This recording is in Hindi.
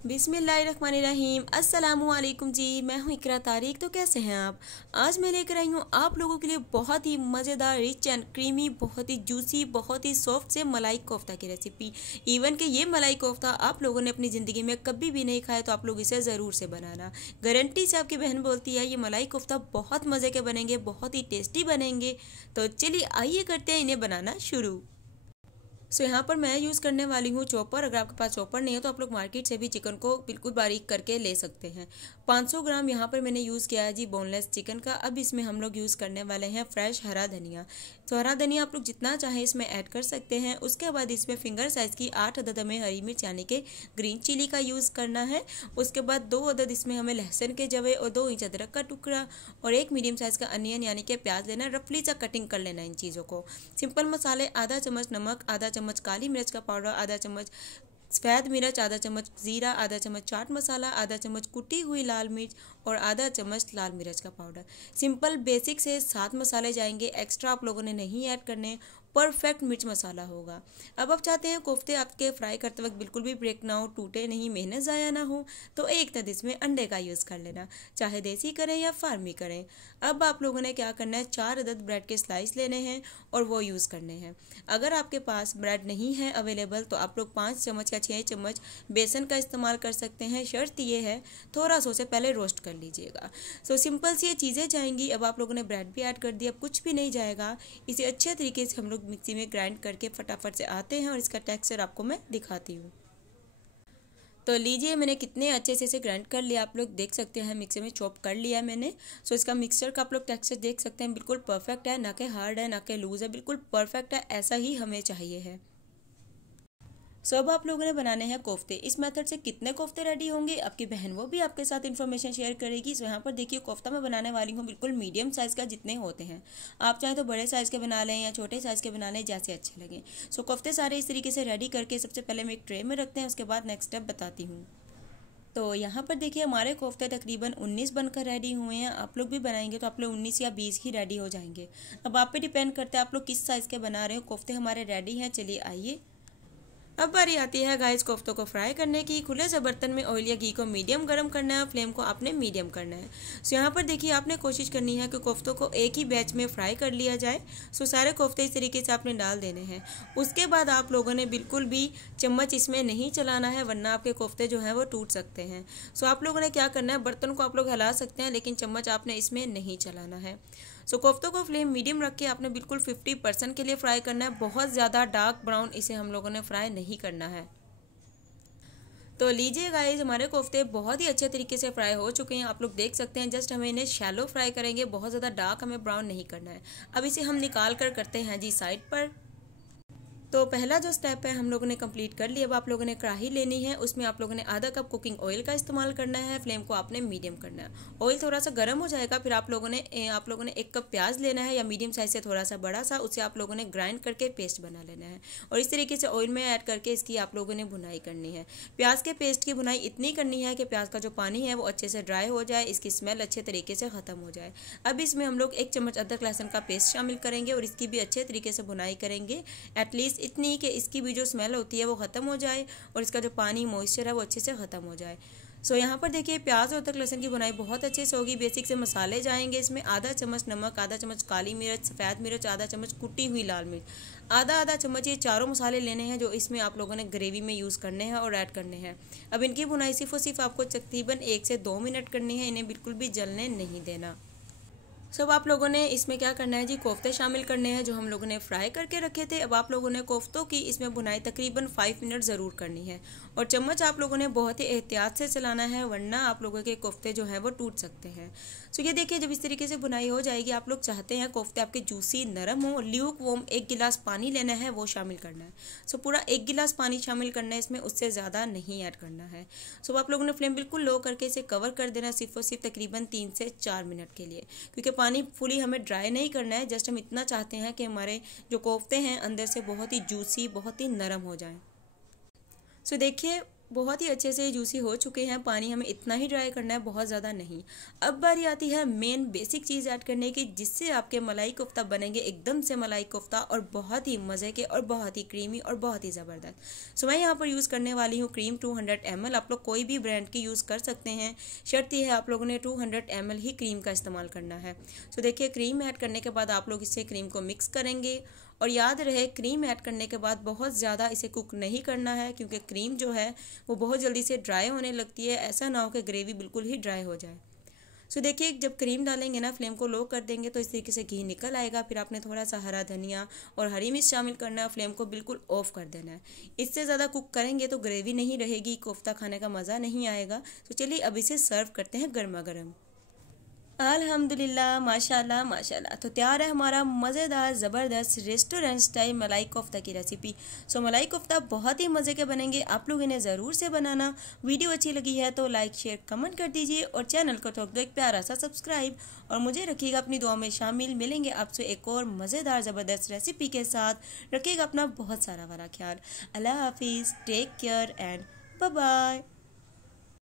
बिस्मिल्लाहिर्रहमानिर्रहीम। अस्सलामुअलैकुम जी, मैं हूँ इकरा तारिक। तो कैसे हैं आप? आज मैं लेकर आई हूँ आप लोगों के लिए बहुत ही मज़ेदार, रिच एंड क्रीमी, बहुत ही जूसी, बहुत ही सॉफ्ट से मलाई कोफ्ता की रेसिपी। इवन कि ये मलाई कोफ्ता आप लोगों ने अपनी ज़िंदगी में कभी भी नहीं खाया तो आप लोग इसे ज़रूर से बनाना। गारंटी से आपकी बहन बोलती है ये मलाई कोफ्ता बहुत मज़े के बनेंगे, बहुत ही टेस्टी बनेंगे। तो चलिए आइए करते हैं इन्हें बनाना शुरू। यहाँ पर मैं यूज़ करने वाली हूँ चॉपर। अगर आपके पास चॉपर नहीं है तो आप लोग मार्केट से भी चिकन को बिल्कुल बारीक करके ले सकते हैं। 500 ग्राम यहाँ पर मैंने यूज़ किया है जी बोनलेस चिकन का। अब इसमें हम लोग यूज़ करने वाले हैं फ्रेश हरा धनिया। तो हरा धनिया आप लोग जितना चाहें इसमें ऐड कर सकते हैं। उसके बाद इसमें फिंगर साइज़ की 8 अदद हमें हरी मिर्च यानी कि ग्रीन चिली का यूज़ करना है। उसके बाद 2 अदद इसमें हमें लहसुन के जवे और 2 इंच अदरक का टुकड़ा और 1 मीडियम साइज़ का अनियन यानी कि प्याज लेना है। रफली सा कटिंग कर लेना इन चीज़ों को। सिंपल मसाले, आधा चम्मच नमक, आधा चम्मच काली मिर्च का पाउडर, आधा चम्मच सफ़ेद मिर्च, आधा चम्मच ज़ीरा, आधा चम्मच चाट मसाला, आधा चम्मच कुटी हुई लाल मिर्च और आधा चम्मच लाल मिर्च का पाउडर। सिंपल बेसिक से 7 मसाले जाएंगे, एक्स्ट्रा आप लोगों ने नहीं ऐड करने। परफेक्ट मिर्च मसाला होगा। अब आप चाहते हैं कोफ्ते आपके फ्राई करते वक्त बिल्कुल भी ब्रेक ना हो, टूटे नहीं, मेहनत ज़ाया ना हो, तो एक तद इसमें अंडे का यूज़ कर लेना, चाहे देसी करें या फार्मी करें। अब आप लोगों ने क्या करना है, 4 अदद ब्रेड के स्लाइस लेने हैं और वो यूज़ करने हैं। अगर आपके पास ब्रेड नहीं है अवेलेबल तो आप लोग 5 चम्मच या 6 चम्मच बेसन का इस्तेमाल कर सकते हैं। शर्त ये है थोड़ा सा उसे पहले रोस्ट कर लीजिएगा। सिंपल सी ये चीज़ें जाएंगी। अब आप लोगों ने ब्रेड भी ऐड कर दिया, अब कुछ भी नहीं जाएगा। इसे अच्छे तरीके से हम लोग मिक्सी में ग्राइंड करके फटाफट से आते हैं और इसका टेक्सचर आपको मैं दिखाती हूँ। तो लीजिए मैंने कितने अच्छे से इसे ग्राइंड कर लिया, आप लोग देख सकते हैं मिक्सर में चॉप कर लिया मैंने। इसका मिक्सचर का आप लोग टेक्सचर देख सकते हैं, बिल्कुल परफेक्ट है, ना कि हार्ड है ना कि लूज़ है, बिल्कुल परफेक्ट है, ऐसा ही हमें चाहिए है। अब आप लोगों ने बनाने हैं कोफ्ते। इस मेथड से कितने कोफ्ते रेडी होंगे आपकी बहन वो भी आपके साथ इन्फॉर्मेशन शेयर करेगी। यहाँ पर देखिए कोफ्ता मैं बनाने वाली हूँ बिल्कुल मीडियम साइज़ का, जितने होते हैं। आप चाहें तो बड़े साइज़ के बना लें या छोटे साइज़ के बना लें, जैसे अच्छे लगें। कोफ्ते सारे इस तरीके से रेडी करके सबसे पहले मैं एक ट्रे में रखते हैं, उसके बाद नेक्स्ट स्टेप बताती हूँ। तो यहाँ पर देखिए हमारे कोफ्ते तकरीबन 19 बनकर रेडी हुए हैं। आप लोग भी बनाएंगे तो आप लोग 19 या 20 ही रेडी हो जाएंगे। अब आप पे डिपेंड करता है आप लोग किस साइज़ के बना रहे हो। कोफ्ते हमारे रेडी हैं, चलिए आइए। अब बारी आती है गाइस कोफ्तों को फ्राई करने की। खुले से बर्तन में ऑयल या घी को मीडियम गर्म करना है, फ्लेम को आपने मीडियम करना है। यहाँ पर देखिए आपने कोशिश करनी है कि कोफ्तों को एक ही बैच में फ्राई कर लिया जाए। सारे कोफ्ते इस तरीके से आपने डाल देने हैं। उसके बाद आप लोगों ने बिल्कुल भी चम्मच इसमें नहीं चलाना है, वरना आपके कोफ्ते जो हैं वो टूट सकते हैं। आप लोगों ने क्या करना है, बर्तन को आप लोग हिला सकते हैं लेकिन चम्मच आपने इसमें नहीं चलाना है। कोफ्तों को फ्लेम मीडियम रख के आपने बिल्कुल 50% के लिए फ्राई करना है। बहुत ज़्यादा डार्क ब्राउन इसे हम लोगों ने फ्राई नहीं करना है। तो लीजिए गाइस हमारे कोफ्ते बहुत ही अच्छे तरीके से फ्राई हो चुके हैं, आप लोग देख सकते हैं। जस्ट हमें इन्हें शैलो फ्राई करेंगे, बहुत ज़्यादा डार्क हमें ब्राउन नहीं करना है। अब इसे हम निकाल कर करते हैं जी साइड पर। तो पहला जो स्टेप है हम लोगों ने कंप्लीट कर लिया। अब आप लोगों ने कढ़ाई लेनी है, उसमें आप लोगों ने आधा कप कुकिंग ऑयल का इस्तेमाल करना है। फ्लेम को आपने मीडियम करना है। ऑयल थोड़ा सा गर्म हो जाएगा, फिर आप लोगों ने 1 कप प्याज लेना है या मीडियम साइज से थोड़ा सा बड़ा सा, उसे आप लोगों ने ग्राइंड करके पेस्ट बना लेना है और इस तरीके से ऑयल में ऐड करके इसकी आप लोगों ने भुनाई करनी है। प्याज के पेस्ट की भुनाई इतनी करनी है कि प्याज का जो पानी है वो अच्छे से ड्राई हो जाए, इसकी स्मेल अच्छे तरीके से ख़त्म हो जाए। अब इसमें हम लोग 1 चम्मच अदरक लहसुन का पेस्ट शामिल करेंगे और इसकी भी अच्छे तरीके से भुनाई करेंगे, एटलीस्ट इतनी कि इसकी भी जो स्मेल होती है वो ख़त्म हो जाए और इसका जो पानी मॉइस्चर है वो अच्छे से ख़त्म हो जाए। यहाँ पर देखिए प्याज और अदरक लहसुन की बुनाई बहुत अच्छे से होगी। बेसिक से मसाले जाएंगे इसमें, आधा चम्मच नमक, आधा चम्मच काली मिर्च, सफ़ेद मिर्च, आधा चम्मच कुटी हुई लाल मिर्च, आधा चम्मच, ये चारों मसाले लेने हैं जो इसमें आप लोगों ने ग्रेवी में यूज़ करने हैं और ऐड करने हैं। अब इनकी बुनाई सिर्फ और सिर्फ आपको तकरीबन 1 से 2 मिनट करनी है, इन्हें बिल्कुल भी जलने नहीं देना। आप लोगों ने इसमें क्या करना है जी, कोफ्ते शामिल करने हैं जो हम लोगों ने फ्राई करके रखे थे। अब आप लोगों ने कोफ्तों की इसमें भुनाई तकरीबन 5 मिनट ज़रूर करनी है और चम्मच आप लोगों ने बहुत ही एहतियात से चलाना है, वरना आप लोगों के कोफ्ते जो हैं वो टूट सकते हैं। ये देखिए जब इस तरीके से भुनाई हो जाएगी, आप लोग चाहते हैं कोफ्ते आपके जूसी नरम हो, ल्यूक वोम 1 गिलास पानी लेना है, वो शामिल करना है। पूरा 1 गिलास पानी शामिल करना है इसमें, उससे ज़्यादा नहीं ऐड करना है। आप लोगों ने फ्लेम बिल्कुल लो करके इसे कवर कर देना सिर्फ और सिर्फ तकरीबन 3 से 4 मिनट के लिए, क्योंकि पानी फुली हमें ड्राई नहीं करना है। जस्ट हम इतना चाहते हैं कि हमारे जो कोफ्ते हैं अंदर से बहुत ही जूसी, बहुत ही नरम हो जाएं। देखिए बहुत ही अच्छे से जूसी हो चुके हैं। पानी हमें इतना ही ड्राई करना है, बहुत ज़्यादा नहीं। अब बारी आती है मेन बेसिक चीज़ ऐड करने की, जिससे आपके मलाई कोफ्ता बनेंगे एकदम से मलाई कोफ्ता और बहुत ही मज़े के और बहुत ही क्रीमी और बहुत ही ज़बरदस्त। सो मैं यहाँ पर यूज़ करने वाली हूँ क्रीम 200 ml। आप लोग कोई भी ब्रांड की यूज़ कर सकते हैं, शर्त यह है आप लोगों ने 200 ml ही क्रीम का इस्तेमाल करना है। सो देखिए, क्रीम ऐड करने के बाद आप लोग इससे क्रीम को मिक्स करेंगे। और याद रहे, क्रीम ऐड करने के बाद बहुत ज़्यादा इसे कुक नहीं करना है, क्योंकि क्रीम जो है वो बहुत जल्दी से ड्राई होने लगती है। ऐसा ना हो कि ग्रेवी बिल्कुल ही ड्राई हो जाए। सो देखिए, जब क्रीम डालेंगे ना, फ्लेम को लो कर देंगे तो इस तरीके से घी निकल आएगा। फिर आपने थोड़ा सा हरा धनिया और हरी मिर्च शामिल करना है। फ्लेम को बिल्कुल ऑफ कर देना है। इससे ज़्यादा कुक करेंगे तो ग्रेवी नहीं रहेगी, कोफ्ता खाने का मज़ा नहीं आएगा। तो चलिए अब इसे सर्व करते हैं गर्मा गर्म। अल्हम्दुलिल्लाह, माशाल्लाह माशाल्लाह। तो तैयार है हमारा मज़ेदार ज़बरदस्त रेस्टोरेंट स्टाइल मलाई कोफ्ता की रेसिपी। सो मलाई कोफ्ता बहुत ही मज़े के बनेंगे, आप लोग इन्हें ज़रूर से बनाना। वीडियो अच्छी लगी है तो लाइक शेयर कमेंट कर दीजिए और चैनल को ठोक दो एक प्यारा सा सब्सक्राइब। और मुझे रखिएगा अपनी दुआ में शामिल। मिलेंगे आपसे एक और मज़ेदार ज़बरदस्त रेसिपी के साथ। रखिएगा अपना बहुत सारा वाला ख्याल। अल्लाह हाफिज़, take care and bye bye.